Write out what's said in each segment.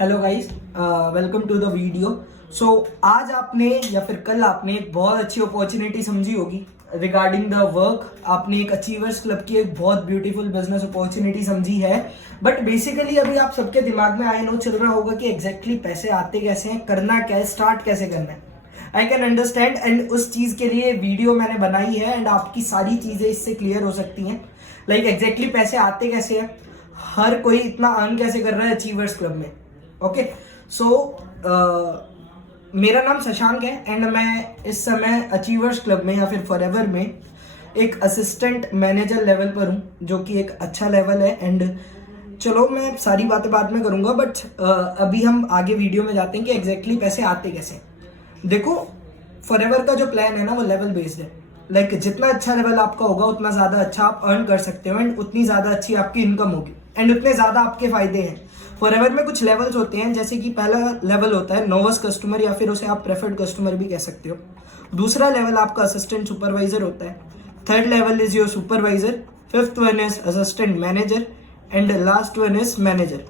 Hello guys, welcome to the video. So आज आपने या फिर कल आपने एक बहुत अच्छी अपॉर्चुनिटी समझी होगी रिगार्डिंग द वर्क। आपने एक अचीवर्स क्लब की एक बहुत ब्यूटीफुल बिजनेस अपॉर्चुनिटी समझी है। बट बेसिकली अभी आप सबके दिमाग में आई नो चल रहा होगा कि एग्जैक्टली पैसे आते कैसे हैं, करना क्या है, स्टार्ट कैसे करना है। आई कैन अंडरस्टैंड एंड उस चीज़ के लिए वीडियो मैंने बनाई है एंड आपकी सारी चीज़ें इससे क्लियर हो सकती हैं। लाइक एग्जैक्टली पैसे आते कैसे हैं, हर कोई इतना अर्न कैसे कर रहा है अचीवर्स क्लब में। ओके, सो मेरा नाम शशांक है एंड मैं इस समय अचीवर्स क्लब में या फिर फॉरएवर में एक असिस्टेंट मैनेजर लेवल पर हूँ, जो कि एक अच्छा लेवल है। एंड चलो मैं सारी बातें बाद में करूँगा, बट अभी हम आगे वीडियो में जाते हैं कि एग्जैक्टली पैसे आते कैसे। देखो, फॉरएवर का जो प्लान है ना वो लेवल बेस्ड है। लाइक जितना अच्छा लेवल आपका होगा उतना ज़्यादा अच्छा आप अर्न कर सकते हो एंड उतनी ज़्यादा अच्छी आपकी इनकम होगी एंड उतने ज़्यादा आपके फायदे हैं। फॉरएवर में कुछ लेवल्स होते हैं, जैसे कि पहला लेवल होता है नोवस कस्टमर या फिर उसे आप प्रेफर्ड कस्टमर भी कह सकते हो। दूसरा लेवल आपका असिस्टेंट सुपरवाइजर होता है। Third level is your supervisor. Fifth one is assistant manager and last one is manager.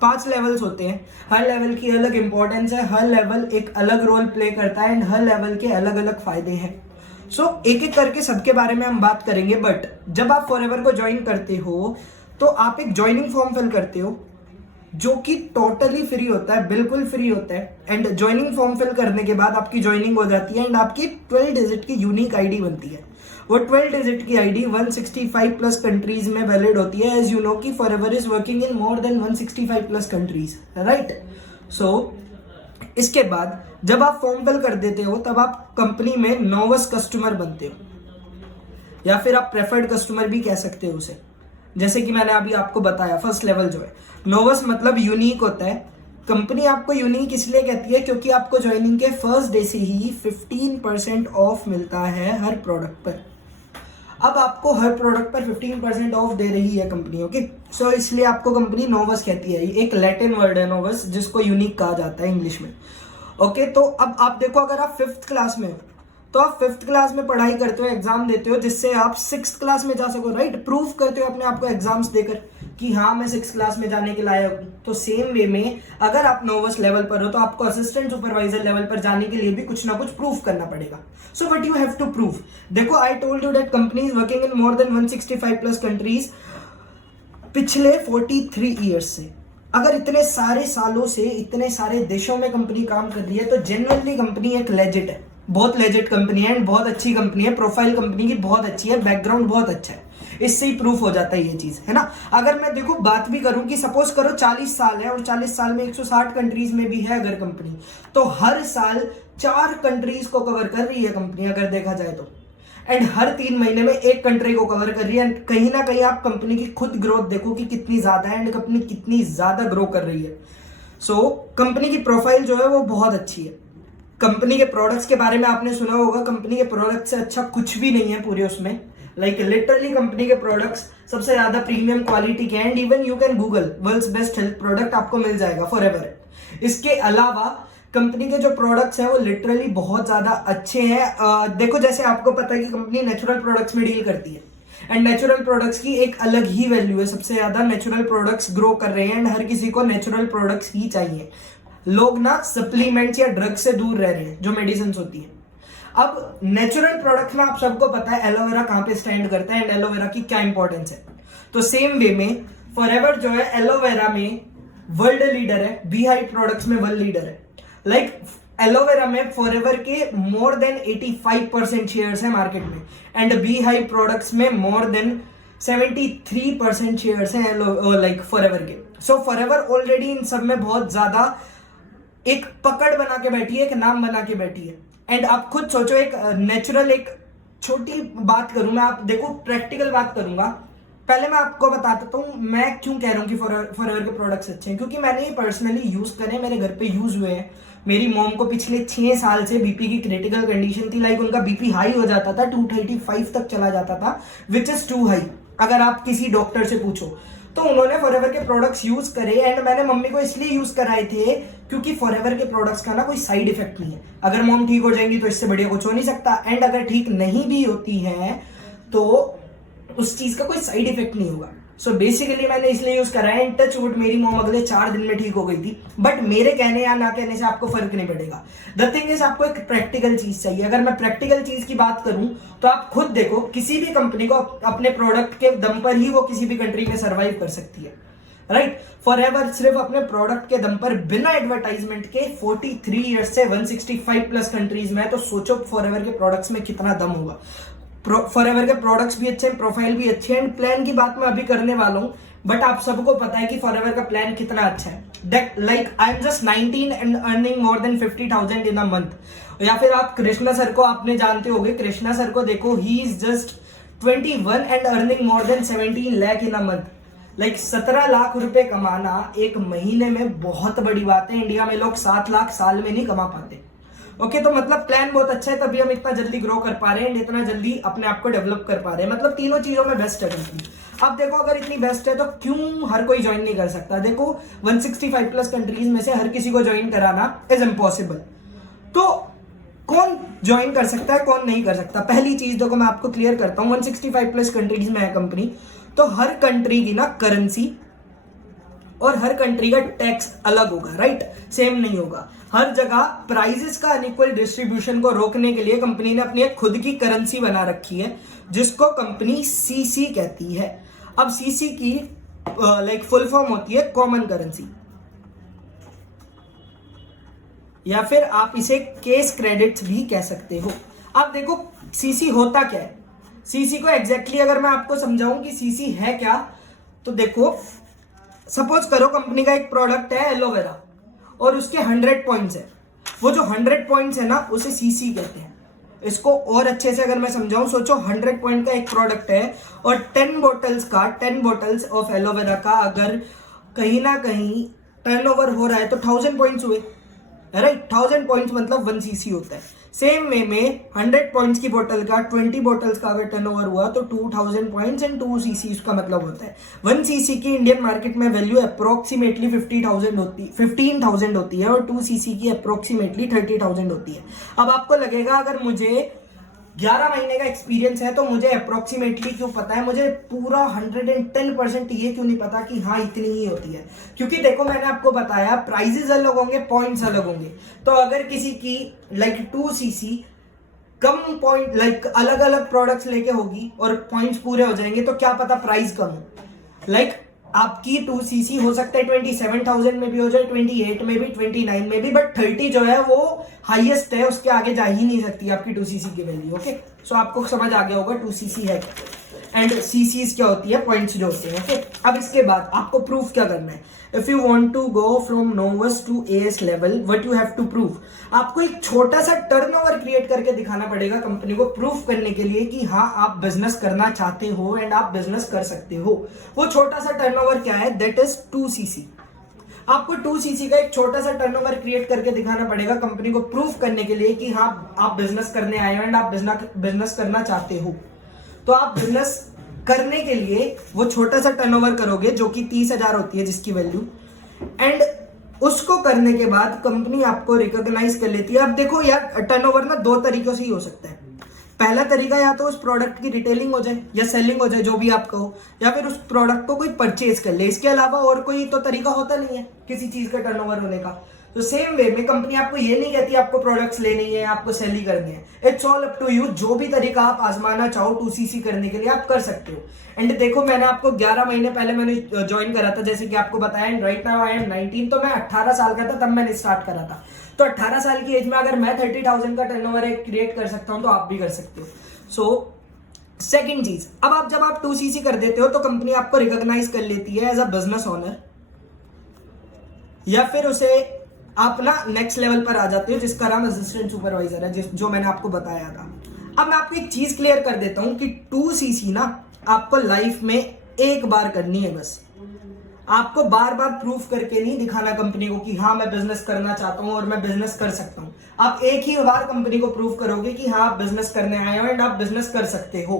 5 levels होते हैं, हर लेवल की अलग इंपॉर्टेंस है, हर लेवल एक अलग रोल प्ले करता है एंड हर लेवल के अलग अलग फायदे हैं। सो एक एक करके सबके बारे में हम बात करेंगे। बट जब आप फॉरएवर को ज्वाइन करते हो तो आप एक ज्वाइनिंग फॉर्म फिल करते हो, जो कि टोटली फ्री होता है, बिल्कुल फ्री होता है। एंड ज्वाइनिंग फॉर्म फिल करने के बाद आपकी ज्वाइनिंग हो जाती है एंड आपकी 12 डिजिट की यूनिक आईडी बनती है। वो 12 डिजिट की आईडी 165 प्लस कंट्रीज में वैलिड होती है। एज यू नो कि Forever is working in more than 165 plus countries, right. So इसके बाद जब आप फॉर्म फिल कर देते हो तब आप कंपनी में नोवस कस्टमर बनते हो, या फिर आप प्रेफर्ड कस्टमर भी कह सकते हो उसे। जैसे कि मैंने अभी आपको बताया, फर्स्ट लेवल जो है नोवस मतलब यूनिक होता है। कंपनी आपको यूनिक इसलिए कहती है क्योंकि आपको ज्वाइनिंग के फर्स्ट डे से ही 15% ऑफ मिलता है हर प्रोडक्ट पर। अब आपको हर प्रोडक्ट पर 15% ऑफ दे रही है कंपनी, ओके। सो इसलिए आपको कंपनी नोवस कहती है। एक लैटिन वर्ड है नोवस, जिसको यूनिक कहा जाता है इंग्लिश में, ओके। तो अब आप देखो, अगर आप 5th क्लास में हो तो आप 5th क्लास में पढ़ाई करते हो, एग्जाम देते हो, जिससे आप 6th क्लास में जा सको, राइट। प्रूफ करते हो अपने आप को एग्जाम्स देकर कि हाँ मैं 6th क्लास में जाने के लायक हूँ। तो सेम वे में अगर आप नोवस लेवल पर हो तो आपको असिस्टेंट सुपरवाइजर लेवल पर जाने के लिए भी कुछ ना कुछ प्रूफ करना पड़ेगा। So what you have to prove. देखो, I told you that company is working in more than 165 plus countries पिछले 43 ईयर्स से। अगर इतने सारे सालों से इतने सारे देशों में कंपनी काम कर रही है तो जेन्युइनली कंपनी एक लेजिट है, बहुत लेजिट कंपनी है एंड बहुत अच्छी कंपनी है। प्रोफाइल कंपनी की बहुत अच्छी है, बैकग्राउंड बहुत अच्छा है, इससे ही प्रूफ हो जाता है ये चीज, है ना। अगर मैं देखो बात भी करूं कि सपोज करो 40 साल है और 40 साल में 160 कंट्रीज में भी है अगर कंपनी, तो हर साल 4 कंट्रीज को कवर कर रही है कंपनी अगर देखा जाए तो। एंड हर 3 महीने में एक कंट्री को कवर कर रही है। कहीं ना कहीं आप कंपनी की खुद ग्रोथ देखो कि कितनी ज्यादा है एंड कंपनी कितनी ज्यादा ग्रो कर रही है। सो कंपनी की प्रोफाइल जो है वो बहुत अच्छी है। कंपनी के प्रोडक्ट्स के बारे में आपने सुना होगा, कंपनी के प्रोडक्ट से अच्छा कुछ भी नहीं है पूरे उसमें। लाइक लिटरली कंपनी के प्रोडक्ट्स सबसे ज्यादा प्रीमियम क्वालिटी के and even you can Google world's best health product, आपको मिल जाएगा फॉरएवर। इसके अलावा कंपनी के जो प्रोडक्ट्स हैं वो लिटरली बहुत ज्यादा अच्छे हैं। देखो, जैसे आपको पता है कि कंपनी नेचुरल प्रोडक्ट्स में डील करती है एंड नेचुरल प्रोडक्ट्स की एक अलग ही वैल्यू है। सबसे ज्यादा नेचुरल प्रोडक्ट्स ग्रो कर रहे हैं एंड हर किसी को नेचुरल प्रोडक्ट्स ही चाहिए। लोग ना सप्लीमेंट्स या ड्रग्स से दूर रह रहे हैं, जो मेडिसिन होती है। अब नेचुरल प्रोडक्ट्स में आप सबको पता है एलोवेरा कहां पे स्टैंड करता है एंड एलोवेरा की क्या इंपॉर्टेंस है। तो सेम वे में फॉरएवर जो है एलोवेरा में वर्ल्ड लीडर है, बी हाइव प्रोडक्ट्स में वर्ल्ड लीडर है। लाइक एलोवेरा में फॉरएवर के मोर देन 85% शेयर्स है मार्केट में एंड बी हाइव प्रोडक्ट्स में मोर देन 73% शेयर्स हैं लाइक फॉरएवर के। सो फॉरएवर ऑलरेडी इन सब में बहुत ज्यादा एक पकड़ बना के बैठी है, एक नाम बना के बैठी है। एंड आप खुद सोचो, एक नेचुरल, एक छोटी बात करूं मैं, आप देखो प्रैक्टिकल बात करूंगा। पहले मैं आपको बता देता हूं मैं क्यों कह रहा हूं कि फॉरएवर के प्रोडक्ट्स अच्छे हैं, क्योंकि मैंने ये पर्सनली यूज करे, मेरे घर पे यूज हुए हैं। मेरी मॉम को पिछले 6 साल से बीपी की क्रिटिकल कंडीशन थी। लाइक उनका बीपी हाई हो जाता था, 235 तक चला जाता था, विच इज टू हाई अगर आप किसी डॉक्टर से पूछो। तो उन्होंने फॉरएवर के प्रोडक्ट्स यूज करे एंड मैंने मम्मी को इसलिए यूज कराए थे क्योंकि फॉरएवर के प्रोडक्ट्स का ना कोई साइड इफेक्ट नहीं है। अगर मॉम ठीक हो जाएंगी तो इससे बढ़िया कुछ हो नहीं सकता एंड अगर ठीक नहीं भी होती है तो उस चीज का कोई साइड इफेक्ट नहीं होगा। सो बेसिकली मैंने इसलिए यूज करा है। टच वुड मेरी मॉम अगले 4 दिन में ठीक हो गई थी, बट मेरे कहने या ना कहने से आपको फर्क नहीं पड़ेगा। द थिंग इज आपको एक प्रैक्टिकल चीज चाहिए। अगर मैं प्रैक्टिकल चीज की बात करूं तो आप खुद देखो, किसी भी कंपनी को अपने प्रोडक्ट के दम पर ही वो किसी भी कंट्री में सर्वाइव कर सकती है, राइट। फॉरएवर सिर्फ अपने प्रोडक्ट के दम पर बिना एडवर्टाइजमेंट के 43 ईयर्स से 165 प्लस कंट्रीज में है। तो सोचो फॉरएवर के प्रोडक्ट्स में कितना दम होगा। फॉरएवर के प्रोडक्ट्स भी अच्छे हैं, प्रोफाइल भी अच्छे हैं, एंड प्लान की बात मैं अभी करने वाला हूं, बट आप सबको पता है कि फॉरएवर का प्लान कितना अच्छा है। Like I am just 19 and earning more than 50,000 in a month. या फिर आप कृष्णा सर को आपने जानते होंगे, कृष्णा सर को देखो, he is just 21 and earning more than 17 lakh in a month. Like 17 lakh रुपए कमाना एक महीने में बहुत बड़ी बात है। इंडिया में लोग 7 लाख साल में नहीं कमा पाते। ओके, तो मतलब प्लान बहुत अच्छा है, तभी हम इतना जल्दी ग्रो कर पा रहे हैं एंड इतना जल्दी अपने आप को डेवलप कर पा रहे हैं। मतलब तीनों चीजों में बेस्ट है कंपनी। अब देखो, अगर इतनी बेस्ट है तो क्यों हर कोई ज्वाइन नहीं कर सकता। देखो 165 प्लस कंट्रीज में से हर किसी को ज्वाइन कराना इज इम्पॉसिबल। तो कौन ज्वाइन कर सकता है, कौन नहीं कर सकता। पहली चीज देखो मैं आपको क्लियर करता हूं, 165 प्लस कंट्रीज में है कंपनी, तो हर कंट्री की ना करेंसी और हर कंट्री का टैक्स अलग होगा, राइट, सेम नहीं होगा। हर जगह प्राइजेस का अनइक्वल डिस्ट्रीब्यूशन को रोकने के लिए कंपनी ने अपनी एक खुद की करेंसी बना रखी है, जिसको कंपनी सीसी कहती है। अब सीसी की लाइक फुल फॉर्म होती है कॉमन करेंसी, या फिर आप इसे केस क्रेडिट्स भी कह सकते हो। अब देखो सीसी होता क्या है। सीसी को एग्जैक्टली अगर मैं आपको समझाऊं कि सीसी है क्या, तो देखो सपोज करो कंपनी का एक प्रोडक्ट है एलोवेरा और उसके 100 पॉइंट्स है। वो जो 100 पॉइंट्स है ना, उसे सीसी कहते हैं। इसको और अच्छे से अगर मैं समझाऊं, सोचो 100 पॉइंट का एक प्रोडक्ट है और 10 बॉटल्स ऑफ एलोवेरा का अगर कहीं ना कहीं टर्नओवर हो रहा है तो 1000 पॉइंट्स हुए, राइट। 1000 पॉइंट्स मतलब 1 सीसी होता है। सेम वे में 100 पॉइंट्स की बोतल का 20 बॉटल्स का अगर टर्नओवर हुआ तो 2000 पॉइंट्स एंड 2 सीसी उसका मतलब होता है। 1 सीसी की इंडियन मार्केट में वैल्यू अप्रोक्सीमेटली 15,000 होती है और 2 सीसी की अप्रोक्सीमेटली 30,000 होती है। अब आपको लगेगा अगर मुझे 11 महीने का एक्सपीरियंस है तो मुझे अप्रोक्सीमेटली क्यों पता है, मुझे पूरा 110% ये क्यों नहीं पता कि हाँ इतनी ही होती है। क्योंकि देखो मैंने आपको बताया प्राइजेस अलग होंगे, पॉइंट्स अलग होंगे। तो अगर किसी की लाइक 2 सीसी कम पॉइंट लाइक अलग अलग प्रोडक्ट्स लेके होगी और पॉइंट्स पूरे हो जाएंगे तो क्या पता प्राइस कम हो। लाइक आपकी 2 सीसी हो सकता है 27,000 में भी हो जाए, 28 में भी, 29 में भी, बट 30 जो है वो हाईएस्ट है, उसके आगे जा ही नहीं सकती आपकी 2 सीसी की वैल्यू। ओके, सो आपको समझ आ गया होगा 2 सीसी है एंड सीसीज क्या होती है, पॉइंट्स जो होते हैं। ओके, अब इसके बाद आपको प्रूफ क्या करना है। If you want to go from novus to AS level, what you have to prove, आपको एक छोटा सा टर्नओवर क्रिएट करके दिखाना पड़ेगा कंपनी को, प्रूफ करने के लिए कि हाँ आप बिजनेस करना चाहते हो एंड आप बिजनेस कर सकते हो। वो छोटा सा टर्नओवर क्या है, दैट इज 2 सीसी। आपको 2 सीसी का एक छोटा सा टर्नओवर क्रिएट करके दिखाना पड़ेगा कंपनी को, प्रूफ करने के लिए कि हाँ आप बिजनेस करने आए हो एंड आप बिजनेस करना चाहते हो। तो आप बिजनेस करने के लिए वो छोटा सा टर्नओवर करोगे जो कि 30,000 होती है जिसकी वैल्यू, एंड उसको करने के बाद कंपनी आपको रिकॉग्नाइज कर लेती है। अब देखो यार टर्नओवर ना 2 तरीकों से ही हो सकता है। पहला तरीका या तो उस प्रोडक्ट की रिटेलिंग हो जाए या सेलिंग हो जाए, जो भी आप कहो, या फिर उस प्रोडक्ट को कोई परचेज कर ले। इसके अलावा और कोई तो तरीका होता नहीं है किसी चीज का टर्नओवर होने का। तो सेम वे में कंपनी आपको ये नहीं कहती आपको प्रोडक्ट्स लेनी है, आपको सेल ही करनी है। It's all up to you. जो भी तरीका आप आजमाना चाहो 2 सीसी करने के लिए आप कर सकते हो। एंड देखो मैंने आपको 11 महीने पहले मैंने ज्वाइन करा था, जैसे कि आपको बताया, and right now I am 19। तो मैं 18 साल का था तब मैंने स्टार्ट करा था। तो 18 साल की एज में अगर मैं 30,000 का टर्नओवर क्रिएट कर सकता हूं तो आप भी कर सकते हो। सो सेकंड चीज, अब जब आप 2 सीसी कर देते हो तो कंपनी आपको रिकॉग्नाइज कर लेती है एज अ बिजनेस ओनर, या फिर उसे आप ना नेक्स्ट लेवल पर आ जाते हो जिसका नाम असिस्टेंट सुपरवाइजर है, जो मैंने आपको बताया था। अब मैं आपको एक चीज क्लियर कर देता हूं कि 2 सीसी ना आपको लाइफ में एक बार करनी है बस। आपको बार बार प्रूफ करके नहीं दिखाना कंपनी को कि हाँ मैं बिजनेस करना चाहता हूं और मैं बिजनेस कर सकता हूं। आप एक ही बार कंपनी को प्रूफ करोगे कि हाँ आप बिजनेस करने आए हो एंड आप बिजनेस कर सकते हो।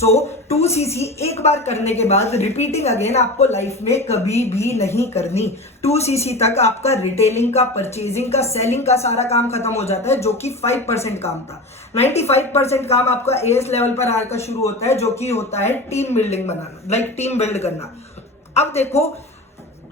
सो 2cc एक बार करने के बाद रिपीटिंग अगेन आपको लाइफ में कभी भी नहीं करनी। 2cc तक आपका रिटेलिंग का, परचेजिंग का, सेलिंग का सारा काम खत्म हो जाता है, जो कि 5% काम था। 95% काम आपका एएस लेवल पर आकर शुरू होता है, जो कि होता है टीम बिल्डिंग बनाना, लाइक टीम बिल्ड करना। अब देखो,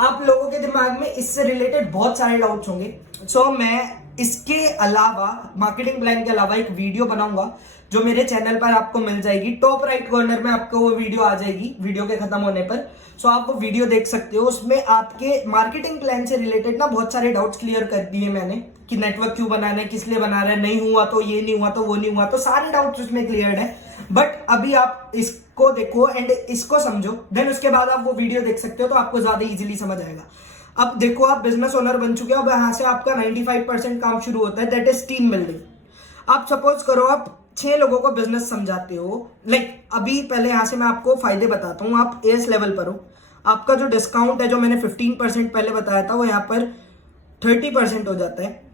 आप लोगों के दिमाग में इससे रिलेटेड बहुत सारे डाउट्स होंगे। सो मैं इसके अलावा, मार्केटिंग प्लान के अलावा एक वीडियो बनाऊंगा जो मेरे चैनल पर आपको मिल जाएगी। टॉप राइट कॉर्नर में आपको वो वीडियो आ जाएगी वीडियो के खत्म होने पर। सो आप वो वीडियो देख सकते हो। उसमें आपके मार्केटिंग प्लान से रिलेटेड ना बहुत सारे डाउट्स क्लियर कर दिए मैंने, कि नेटवर्क क्यों बनाना है, किस लिए बना रहा है, नहीं हुआ तो ये नहीं हुआ तो वो नहीं हुआ, तो सारे डाउट्स उसमें क्लियर है। बट अभी आप इसको देखो एंड इसको समझो, देन उसके बाद आप वो वीडियो देख सकते हो, तो आपको ज्यादा इजीली समझ आएगा। अब देखो, आप बिजनेस ओनर बन चुके हो, अब यहाँ से आपका 95% काम शुरू होता है, दैट इज टीम बिल्डिंग। आप सपोज करो आप 6 लोगों को बिजनेस समझाते हो, लाइक अभी पहले यहाँ से मैं आपको फायदे बताता हूँ। आप एस लेवल पर हो, आपका जो डिस्काउंट है, जो मैंने 15% पहले बताया था, वो यहाँ पर 30% हो जाता है।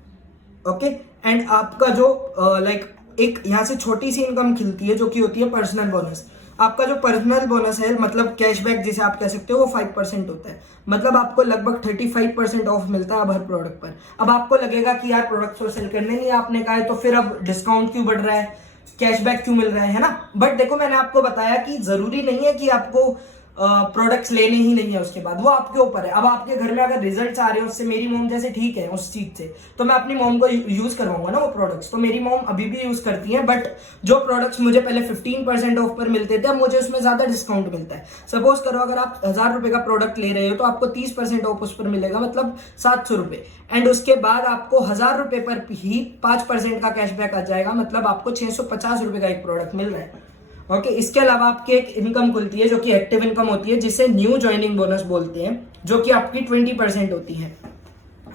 ओके, एंड आपका जो लाइक एक यहाँ से छोटी सी इनकम खिलती है, जो कि होती है पर्सनल बोनस। आपका जो पर्सनल बोनस है, मतलब कैशबैक जिसे आप कह सकते हो, वो 5% होता है। मतलब आपको लगभग 35% ऑफ मिलता है अब हर प्रोडक्ट पर। अब आपको लगेगा कि यार प्रोडक्ट तो सेल करने नहीं आपने कहा है, तो फिर अब डिस्काउंट क्यों बढ़ रहा है, कैशबैक क्यों मिल रहा है ना। बट देखो, मैंने आपको बताया कि जरूरी नहीं है कि आपको प्रोडक्ट्स लेने ही नहीं है उसके बाद, वो आपके ऊपर है। अब आपके घर में अगर रिजल्ट्स आ रहे हैं उससे, मेरी मॉम जैसे ठीक है उस चीज से, तो मैं अपनी मॉम को यूज करवाऊंगा ना वो प्रोडक्ट्स। तो मेरी मॉम अभी भी यूज करती है, बट जो प्रोडक्ट्स मुझे पहले 15% ऑफ पर मिलते थे, अब मुझे उसमें ज्यादा डिस्काउंट मिलता है। सपोज करो अगर आप 1000 रुपए का प्रोडक्ट ले रहे हो, तो आपको 30% ऑफ उस पर मिलेगा, मतलब 700 रुपए। एंड उसके बाद आपको 1000 रुपए पर ही 5% का कैशबैक आ जाएगा, मतलब आपको 650 रुपए का एक प्रोडक्ट मिल रहा है। ओके, इसके अलावा आपकी एक इनकम खुलती है, जो कि एक्टिव इनकम होती है, जिसे न्यू ज्वाइनिंग बोनस बोलते हैं, जो कि आपकी 20% होती है।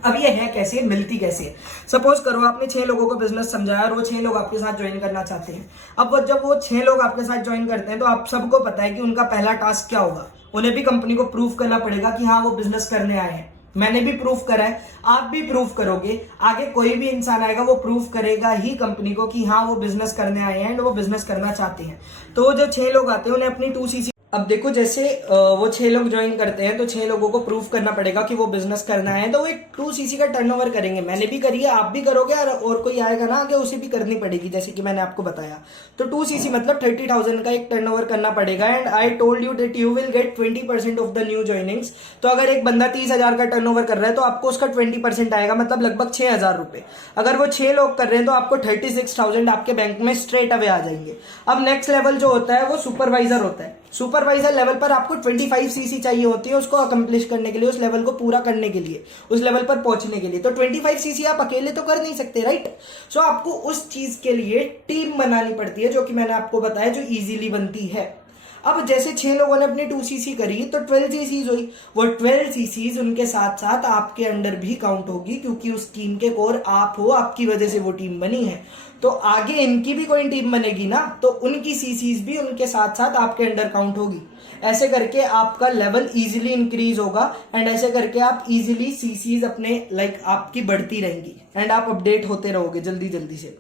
अब ये है कैसे, मिलती कैसे? सपोज करो आपने 6 लोगों को बिजनेस समझाया और वो 6 लोग आपके साथ ज्वाइन करना चाहते हैं। अब जब वो 6 लोग आपके साथ ज्वाइन करते हैं, तो आप सबको पता है कि उनका पहला टास्क क्या होगा। उन्हें भी कंपनी को प्रूव करना पड़ेगा कि हाँ वो बिजनेस करने आए हैं। मैंने भी प्रूफ करा है, आप भी प्रूफ करोगे, आगे कोई भी इंसान आएगा वो प्रूफ करेगा ही कंपनी को कि हाँ वो बिजनेस करने आए हैं एंड वो बिजनेस करना चाहते हैं। तो जो 6 लोग आते हैं उन्हें अपनी 2cc, अब देखो जैसे वो 6 लोग ज्वाइन करते हैं, तो 6 लोगों को प्रूफ करना पड़ेगा कि वो बिजनेस करना है, तो वो एक 2cc का टर्नओवर करेंगे। मैंने भी करी है, आप भी करोगे, और कोई आएगा ना आगे उसे भी करनी पड़ेगी, जैसे कि मैंने आपको बताया। तो 2cc मतलब 30,000 का एक टर्नओवर करना पड़ेगा। And I told you that you will get 20% of the new joinings. तो अगर एक बंदा 30,000 का टर्नओवर कर रहा है, तो आपको उसका 20% आएगा, मतलब लगभग 6,000 रुपए। अगर वो 6 लोग कर रहे हैं, तो आपको 36,000 आपके बैंक में स्ट्रेट अवे आ जाएंगे। अब नेक्स्ट लेवल जो होता है वो सुपरवाइजर होता है। सुपरवाइजर लेवल पर आपको 25cc चाहिए होती है उसको अकम्प्लिश करने के लिए, उस लेवल को पूरा करने के लिए, उस लेवल पर पहुंचने के लिए। तो 25cc आप अकेले तो कर नहीं सकते, राइट। सो आपको उस चीज के लिए टीम बनानी पड़ती है, जो कि मैंने आपको बताया, जो इजीली बनती है। अब जैसे 6 लोगों ने अपनी 2cc करी, तो 12cc हुई। वो 12cc उनके साथ साथ आपके अंडर भी काउंट होगी, क्योंकि उस टीम के कोर आप हो, आपकी वजह से वो टीम बनी है। तो आगे इनकी भी कोई टीम बनेगी ना, तो उनकी सीसीज भी उनके साथ साथ आपके अंडर काउंट होगी। ऐसे करके आपका लेवल इजीली इंक्रीज होगा, एंड ऐसे करके आप इजीली सीसीज अपने लाइक आपकी बढ़ती रहेंगी, एंड आप अपडेट होते रहोगे जल्दी जल्दी से।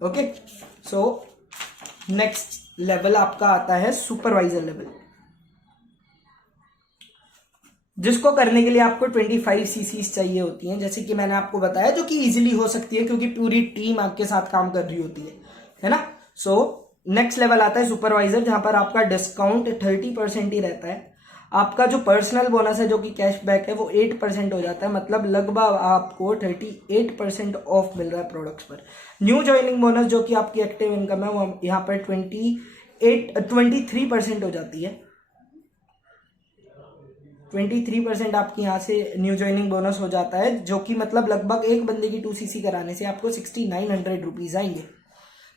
ओके, सो नेक्स्ट लेवल आपका आता है सुपरवाइजर लेवल, जिसको करने के लिए आपको 25cc चाहिए होती हैं, जैसे कि मैंने आपको बताया, जो कि इजीली हो सकती है क्योंकि पूरी टीम आपके साथ काम कर रही होती है ना। सो नेक्स्ट लेवल आता है सुपरवाइजर, जहां पर आपका डिस्काउंट 30% ही रहता है। आपका जो पर्सनल बोनस है, जो कि कैशबैक है, वो 8% हो जाता है, मतलब लगभग आपको 38% ऑफ मिल रहा है प्रोडक्ट्स पर। न्यू ज्वाइनिंग बोनस, जो कि आपकी एक्टिव इनकम है, वो यहाँ पर 23% हो जाती है। 23% आपकी यहाँ से न्यू ज्वाइनिंग बोनस हो जाता है, जो कि मतलब लगभग एक बंदे की 2cc कराने से आपको 6900 रुपीज आएंगे।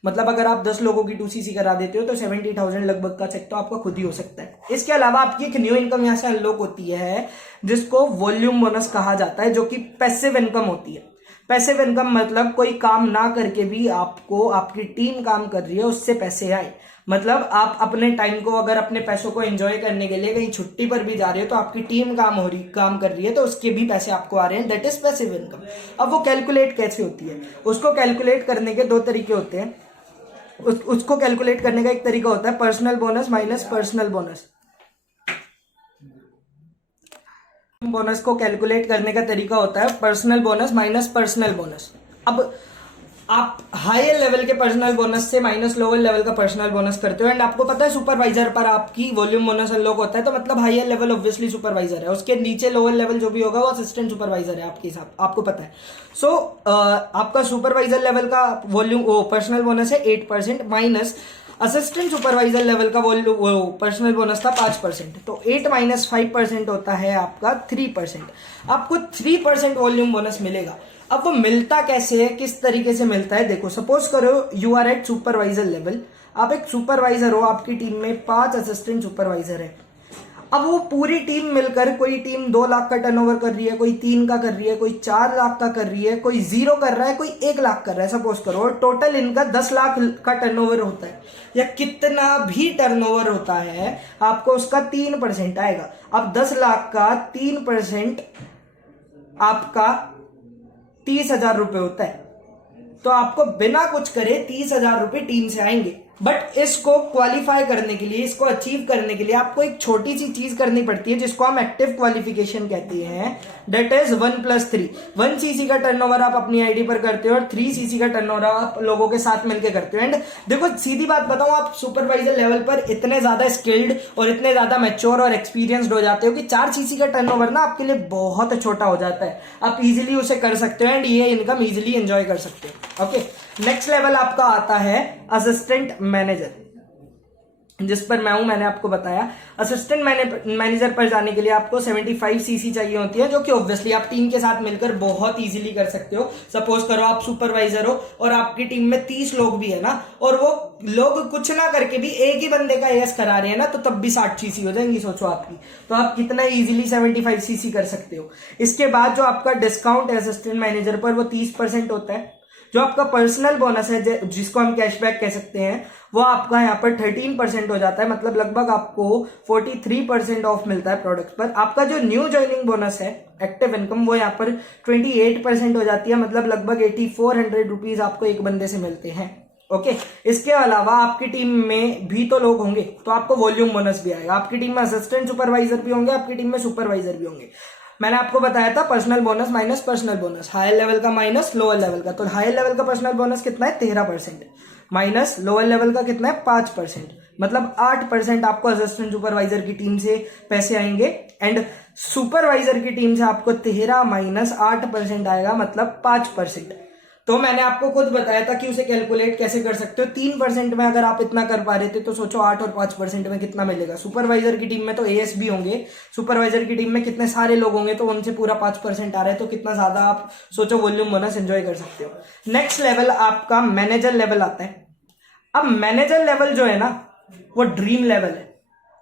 मतलब अगर आप 10 लोगों की 2cc करा देते हो, तो 70,000 लगभग का चेक तो आपका खुद ही हो सकता है। इसके अलावा आपकी एक न्यू इनकम यहाँ से अनलॉक होती है, जिसको वॉल्यूम बोनस कहा जाता है, जो कि पैसिव इनकम होती है। पैसिव इनकम मतलब कोई काम ना करके भी आपको, आपकी टीम काम कर रही है, उससे पैसे आए। मतलब आप अपने टाइम को, अगर अपने पैसों को एंजॉय करने के लिए कहीं छुट्टी पर भी जा रहे हो, तो आपकी टीम काम कर रही है, तो उसके भी पैसे आपको आ रहे हैं, दैट इज पैसिव इनकम। अब वो कैलकुलेट कैसे होती है? उसको कैलकुलेट करने के 2 तरीके होते हैं। उसको कैलकुलेट करने का एक तरीका होता है personal bonus minus personal bonus. Bonus को कैलकुलेट करने का तरीका होता है personal bonus minus personal bonus. अब आप हायर लेवल के पर्सनल बोनस से माइनस लोअर लेवल का पर्सनल बोनस करते हो एंड आपको पता है सुपरवाइजर पर आपकी वॉल्यूम बोनस अनलॉक होता है, तो मतलब हायर लेवल ऑब्वियसली सुपरवाइजर है, उसके नीचे लोअर लेवल जो भी होगा वो असिस्टेंट सुपरवाइजर है आपके हिसाब, आपको पता है। सो आपका सुपरवाइजर लेवल का वॉल्यूम वो पर्सनल बोनस है 8% माइनस असिस्टेंट सुपरवाइजर लेवल का वो पर्सनल बोनस था 5%, तो 8 माइनस 5% होता है आपका 3%। आपको 3% वॉल्यूम बोनस मिलेगा। अब वो मिलता कैसे है, किस तरीके से मिलता है, देखो सपोज करो you are at supervisor level, आप एक सुपरवाइजर हो, आपकी टीम में 5 असिस्टेंट सुपरवाइजर है। अब वो पूरी टीम मिलकर, कोई टीम 2 लाख का टर्नओवर कर रही है, कोई 3 का कर रही है, कोई 4 लाख का कर रही है, कोई 0 कर रहा है, कोई 1 लाख कर रहा है सपोज करो, और टोटल इनका 10 लाख का टर्नओवर होता है या कितना भी टर्नओवर होता है, आपको उसका 3% आएगा। अब 10 लाख का 3% आपका 30,000 रुपए होता है, तो आपको बिना कुछ करे 30,000 रुपए टीम से आएंगे। बट इसको क्वालिफाई करने के लिए, इसको अचीव करने के लिए आपको एक छोटी सी चीज करनी पड़ती है जिसको हम एक्टिव क्वालिफिकेशन कहते हैं, डेट इज 1+3। 1 सीसी का टर्नओवर आप अपनी आईडी पर करते हो और 3 सीसी का टर्नओवर आप लोगों के साथ मिलकर करते हो। एंड देखो सीधी बात बताऊं, आप सुपरवाइजर लेवल पर इतने ज्यादा स्किल्ड और इतने ज्यादा मैच्योर और एक्सपीरियंस्ड हो जाते हो कि 4 सीसी का टर्नओवर ना आपके लिए बहुत छोटा हो जाता है, आप इजिली उसे कर सकते हो एंड ये इनकम इजिली एंजॉय कर सकते हो। ओके, नेक्स्ट लेवल आपका आता है असिस्टेंट मैनेजर, जिस पर मैं हूं, मैंने आपको बताया। असिस्टेंट मैनेजर पर जाने के लिए आपको 75 सीसी चाहिए होती है, जो कि ऑब्वियसली आप टीम के साथ मिलकर बहुत इजीली कर सकते हो। सपोज करो आप सुपरवाइजर हो और आपकी टीम में 30 लोग भी है ना, और वो लोग कुछ ना करके भी एक ही बंदे का एएस करा रहे हैं ना, तो तब भी 60 सीसी हो जाएंगी, सोचो आपकी, तो आप कितना इजीली 75 सीसी कर सकते हो। इसके बाद जो आपका डिस्काउंट है असिस्टेंट मैनेजर पर, वो 30% होता है। जो आपका पर्सनल बोनस है, जिसको हम कैशबैक कह सकते हैं, वो आपका यहाँ पर 13% हो जाता है, मतलब लगभग आपको 43% ऑफ मिलता है प्रोडक्ट पर। आपका जो न्यू ज्वाइनिंग बोनस है एक्टिव इनकम, वो यहाँ पर 28% हो जाती है, मतलब लगभग 8400 रुपीज आपको एक बंदे से मिलते हैं। ओके, इसके अलावा आपकी टीम में भी तो लोग होंगे, तो आपको वॉल्यूम बोनस भी आएगा। आपकी टीम में असिस्टेंट सुपरवाइजर भी होंगे, आपकी टीम में सुपरवाइजर भी होंगे। मैंने आपको बताया था personal bonus minus personal bonus, higher level का माइनस लोअर लेवल का, तो हायर लेवल का पर्सनल बोनस कितना है 13% माइनस लोअर लेवल का कितना है 5%, मतलब 8% आपको असिस्टेंट सुपरवाइजर की टीम से पैसे आएंगे एंड सुपरवाइजर की टीम से आपको 13 माइनस 8% आएगा, मतलब 5%। तो मैंने आपको खुद बताया था कि उसे कैलकुलेट कैसे कर सकते हो। 3% में अगर आप इतना कर पा रहे थे तो सोचो 8 और 5% में कितना मिलेगा। सुपरवाइजर की टीम में तो एएस भी होंगे, सुपरवाइजर की टीम में कितने सारे लोग होंगे, तो उनसे पूरा 5% आ रहा है, तो कितना ज्यादा आप सोचो वॉल्यूम बोनस एंजॉय कर सकते हो। नेक्स्ट लेवल आपका मैनेजर लेवल आता है। अब मैनेजर लेवल जो है ना, वो ड्रीम लेवल है।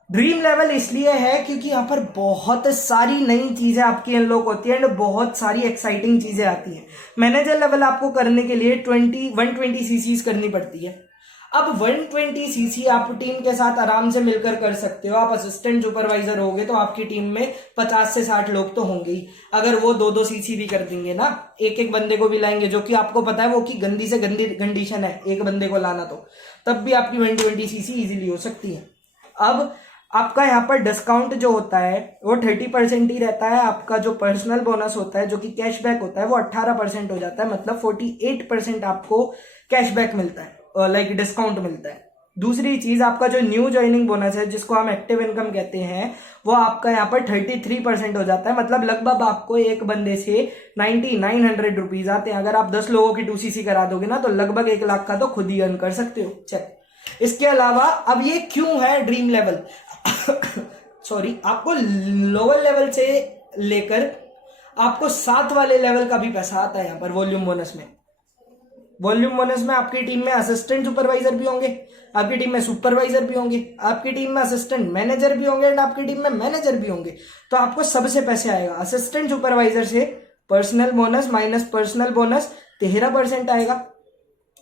ड्रीम लेवल इसलिए है क्योंकि यहाँ पर बहुत सारी नई चीजें आपकी अनलॉक होती है एंड बहुत सारी एक्साइटिंग चीजें आती हैं। मैनेजर लेवल आपको करने के लिए 120 सीसी करनी पड़ती है। अब 120 सीसी आप टीम के साथ आराम से मिलकर कर सकते हो। आप असिस्टेंट सुपरवाइजर होगे तो आपकी टीम में 50 से 60 लोग तो होंगे ही। अगर वो 2-2 सीसी भी कर देंगे ना, एक बंदे को भी लाएंगे, जो कि आपको पता है वो की गंदी से गंदी कंडीशन है एक बंदे को लाना, तो तब भी आपकी 120 सीसी इजीली हो सकती है। अब आपका यहाँ पर डिस्काउंट जो होता है वो 30% ही रहता है। आपका जो पर्सनल बोनस होता है, जो कि कैशबैक होता है, वो 18% हो जाता है, मतलब 48% आपको कैशबैक मिलता है, लाइक डिस्काउंट मिलता है। दूसरी चीज, आपका जो न्यू ज्वाइनिंग बोनस है, जिसको हम एक्टिव इनकम कहते हैं, वो आपका यहाँ पर 33% हो जाता है, मतलब लगभग आपको एक बंदे से 9900 रुपीज आते हैं। अगर आप 10 लोगों की 2cc करा दोगे ना, तो लगभग 1 लाख का तो खुद ही अर्न कर सकते हो। चेक। इसके अलावा अब ये क्यों है ड्रीम लेवल सॉरी, आपको लोअर लेवल से लेकर आपको 7 वाले लेवल का भी पैसा आता है यहाँ पर वॉल्यूम बोनस में। वॉल्यूम बोनस में आपकी टीम में असिस्टेंट सुपरवाइजर भी होंगे, आपकी टीम में सुपरवाइजर भी होंगे, आपकी टीम में असिस्टेंट मैनेजर भी होंगे एंड आपकी टीम में मैनेजर भी होंगे, तो आपको सबसे पैसे आएगा। असिस्टेंट सुपरवाइजर से personal bonus minus personal bonus 13% आएगा,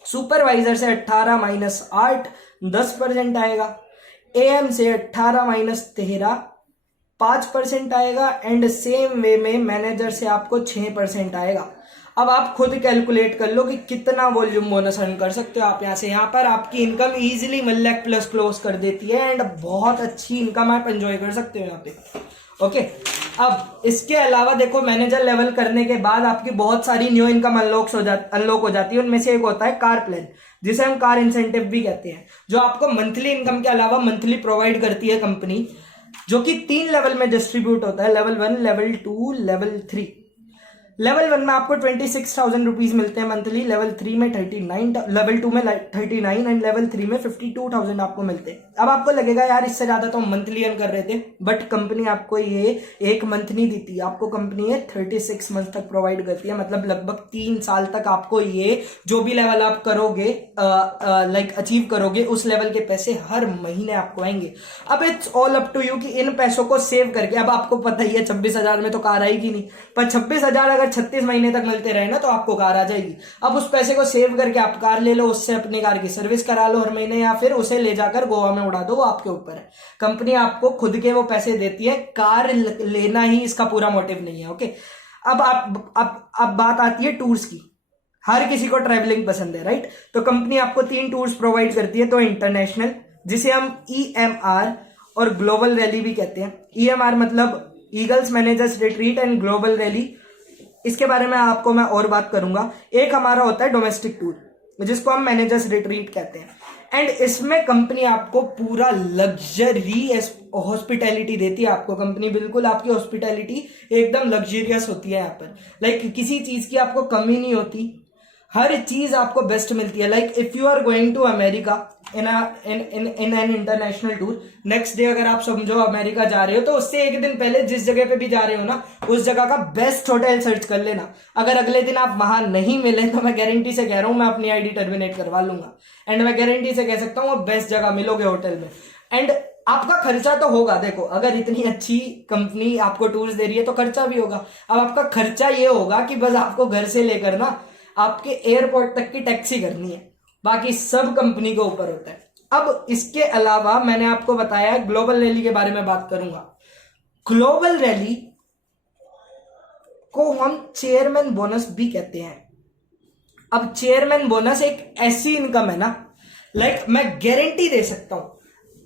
सुपरवाइजर से 18 माइनस 8 10% आएगा, एएम से 18 माइनस 13 5% आएगा एंड सेम वे में मैनेजर से आपको 6% आएगा। अब आप खुद कैलकुलेट कर लो कि कितना वॉल्यूम बोनस अर्न कर सकते हो आप यहाँ से। यहाँ पर आपकी income easily 1 lakh plus close कर देती है एंड बहुत अच्छी इनकम आप एंजॉय कर सकते हो यहाँ पे। ओके, अब इसके अलावा देखो मैनेजर लेवल करने के बाद आपकी बहुत सारी न्यू इनकम अनलॉक हो जाती है। उनमें से एक होता है कार प्लान, जिसे हम कार इंसेंटिव भी कहते हैं, जो आपको मंथली इनकम के अलावा मंथली प्रोवाइड करती है कंपनी, जो कि 3 लेवल में डिस्ट्रीब्यूट होता है, लेवल 1, लेवल 2, लेवल 3। लेवल 1 में आपको 26,000 रुपीज मिलते हैं मंथली, लेवल 3 में 39, लेवल 2 में 39 एंड लेवल 3 में 52,000 आपको मिलते हैं। अब आपको लगेगा यार इससे ज्यादा तो हम मंथली अर्न कर रहे थे, बट कंपनी आपको ये एक मंथ नहीं देती, आपको कंपनी ये 36 मंथ तक प्रोवाइड करती है। मतलब लगभग 3 साल तक आपको ये जो भी लेवल आप करोगे लाइक अचीव करोगे, उस लेवल के पैसे हर महीने आपको आएंगे। अब it's all up to you कि इन पैसों को सेव करके, अब आपको पता ही है 26,000 में तो कार आएगी नहीं, पर 26,000 अगर 36 महीने तक मिलते रहे ना तो आपको कार आ जाएगी। अब उस पैसे को सेव करके आप कार ले लो, उससे अपनी कार की सर्विस करा लो हर महीने, या फिर उसे ले जाकर गोवा में उड़ा दो, वो आपके ऊपर है। कंपनी आपको खुद के वो पैसे देती है, कार लेना ही इसका पूरा मोटिव नहीं है। ओके, अब बात आती है टूर्स की। हर किसी को ट्रैवलिंग पसंद है, राइट? तो कंपनी आपको 3 टूर्स प्रोवाइड करती है। तो इंटरनेशनल, जिसे हम EMR और ग्लोबल रैली भी कहते हैं। EMR मतलब eagles managers retreat and global rally, इसके बारे में आपको मैं और बात करूंगा। एक हमारा होता है डोमेस्टिक टूर, जिसको हम मैनेजर्स रिट्रीट कहते हैं, एंड इसमें कंपनी आपको पूरा लग्जरी हॉस्पिटैलिटी देती है। आपको कंपनी बिल्कुल आपकी हॉस्पिटैलिटी एकदम लग्जरियस होती है यहाँ पर। लाइक किसी चीज की आपको कमी नहीं होती, हर चीज आपको बेस्ट मिलती है। Like if you are going to America in an international tour, next day अगर आप समझो अमेरिका जा रहे हो, तो उससे एक दिन पहले जिस जगह पे भी जा रहे हो ना, उस जगह का बेस्ट होटल सर्च कर लेना। अगर अगले दिन आप वहां नहीं मिले तो मैं गारंटी से कह रहा हूं, मैं अपनी आईडी टर्मिनेट करवा लूंगा। एंड मैं गारंटी से कह सकता हूँ वो बेस्ट जगह मिलोगे होटल में। एंड आपका खर्चा तो होगा, देखो अगर इतनी अच्छी कंपनी आपको टूर्स दे रही है तो खर्चा भी होगा। अब आपका खर्चा ये होगा कि बस आपको घर से लेकर ना आपके एयरपोर्ट तक की टैक्सी करनी है, बाकी सब कंपनी के ऊपर होता है। अब इसके अलावा मैंने आपको बताया ग्लोबल रैली के बारे में बात करूंगा। ग्लोबल रैली को हम चेयरमैन बोनस भी कहते हैं। अब चेयरमैन बोनस एक ऐसी इनकम है ना, लाइक मैं गारंटी दे सकता हूं,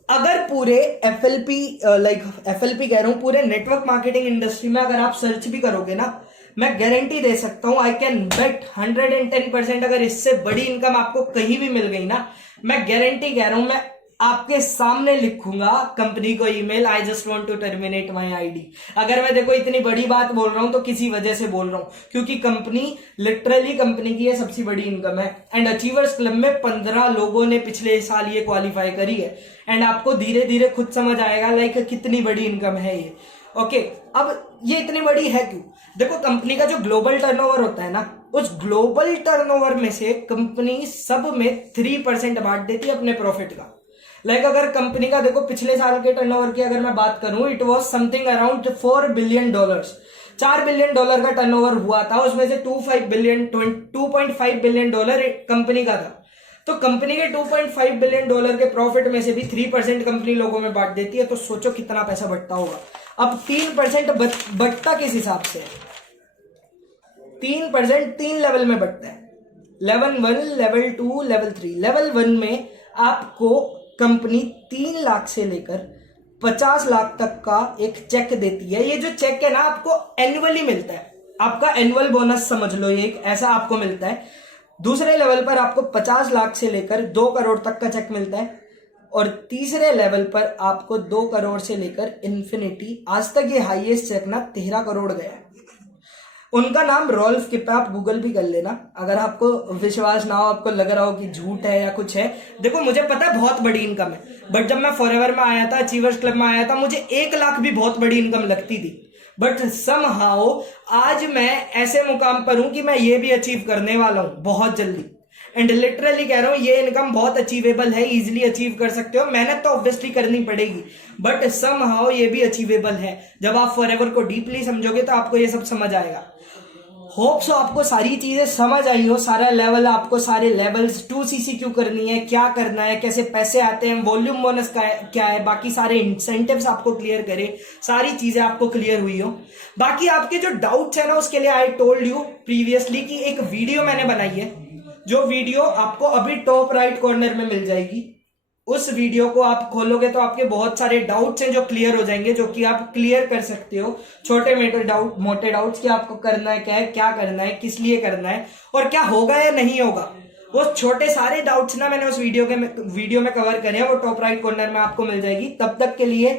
अगर पूरे FLP कह रहा हूं, पूरे नेटवर्क मार्केटिंग इंडस्ट्री में अगर आप सर्च भी करोगे ना, मैं गारंटी दे सकता हूं, आई कैन बेट 110%, अगर इससे बड़ी इनकम आपको कहीं भी मिल गई ना, मैं गारंटी कह रहा हूं, मैं आपके सामने लिखूंगा कंपनी को email, I just want to terminate my ID. अगर मैं देखो इतनी बड़ी बात बोल रहा हूं तो किसी वजह से बोल रहा हूं, क्योंकि कंपनी लिटरली कंपनी की ये सबसे बड़ी इनकम है। एंड अचीवर्स क्लब में 15 लोगों ने पिछले साल ये क्वालिफाई करी है। एंड आपको धीरे धीरे खुद समझ आएगा लाइक कितनी बड़ी इनकम है ये। ओके, अब ये इतनी बड़ी है क्यों? देखो कंपनी का जो ग्लोबल टर्नओवर होता है ना, उस ग्लोबल टर्नओवर में से कंपनी सब में 3% बांट देती है अपने प्रॉफिट का। लाइक अगर कंपनी का देखो पिछले साल के टर्नओवर की अगर मैं बात करूं, it was something around $4 billion. $4 billion का टर्नओवर हुआ था, उसमें से 2.5 बिलियन कंपनी का था। तो कंपनी के $2.5 बिलियन के प्रॉफिट में से भी 3% कंपनी लोगों में बांट देती है। तो सोचो कितना पैसा बटता होगा। अब 3% बटता किस हिसाब से है? 3% 3 लेवल में बटता है, लेवल 1, लेवल 2, लेवल 3। लेवल 1 में आपको कंपनी 3 लाख से लेकर 50 लाख तक का एक चेक देती है। ये जो चेक है ना आपको एनुअली मिलता है, आपका एनुअल बोनस समझ लो, ये एक ऐसा आपको मिलता है। दूसरे लेवल पर आपको 50 लाख से लेकर 2 करोड़ तक का चेक मिलता है, और तीसरे लेवल पर आपको 2 करोड़ से लेकर इन्फिनिटी, आज तक ये हाईएस्ट चेक ना 13 करोड़ गया है। उनका नाम रॉल्फ किप है, आप गूगल भी कर लेना अगर आपको विश्वास ना हो, आपको लग रहा हो कि झूठ है या कुछ है। देखो मुझे पता है बहुत बड़ी इनकम है, बट जब मैं फॉरएवर में आया था, अचीवर्स क्लब में आया था, मुझे 1 लाख भी बहुत बड़ी इनकम लगती थी। बट समहाउ आज मैं ऐसे मुकाम पर हूं कि मैं ये भी अचीव करने वाला हूं बहुत जल्दी। एंड लिटरली कह रहा हूं ये इनकम बहुत अचीवेबल है, इजीली अचीव कर सकते हो। मेहनत तो ऑब्वियसली करनी पड़ेगी, बट समहाउ ये भी अचीवेबल है। जब आप फॉरएवर को डीपली समझोगे तो आपको ये सब समझ आएगा। होप सो आपको सारी चीजें समझ आई हो, सारा लेवल, आपको सारे लेवल्स 2cc क्यों करनी है, क्या करना है, कैसे पैसे आते हैं, वॉल्यूम बोनस क्या है, बाकी सारे इंसेंटिव्स आपको क्लियर करे, सारी चीजें आपको क्लियर हुई हो। बाकी आपके जो डाउट्स है ना, उसके लिए आई टोल्ड यू प्रीवियसली कि एक वीडियो मैंने बनाई है, जो वीडियो आपको अभी टॉप राइट कॉर्नर में मिल जाएगी। उस वीडियो को आप खोलोगे तो आपके बहुत सारे डाउट्स हैं जो क्लियर हो जाएंगे, जो कि आप क्लियर कर सकते हो, छोटे मोटे डाउट्स कि आपको करना है क्या है, क्या करना है, किस लिए करना है, और क्या होगा या नहीं होगा। वो छोटे सारे डाउट्स ना मैंने उस वीडियो में कवर करे हैं, वो टॉप राइट कॉर्नर में आपको मिल जाएगी। तब तक के लिए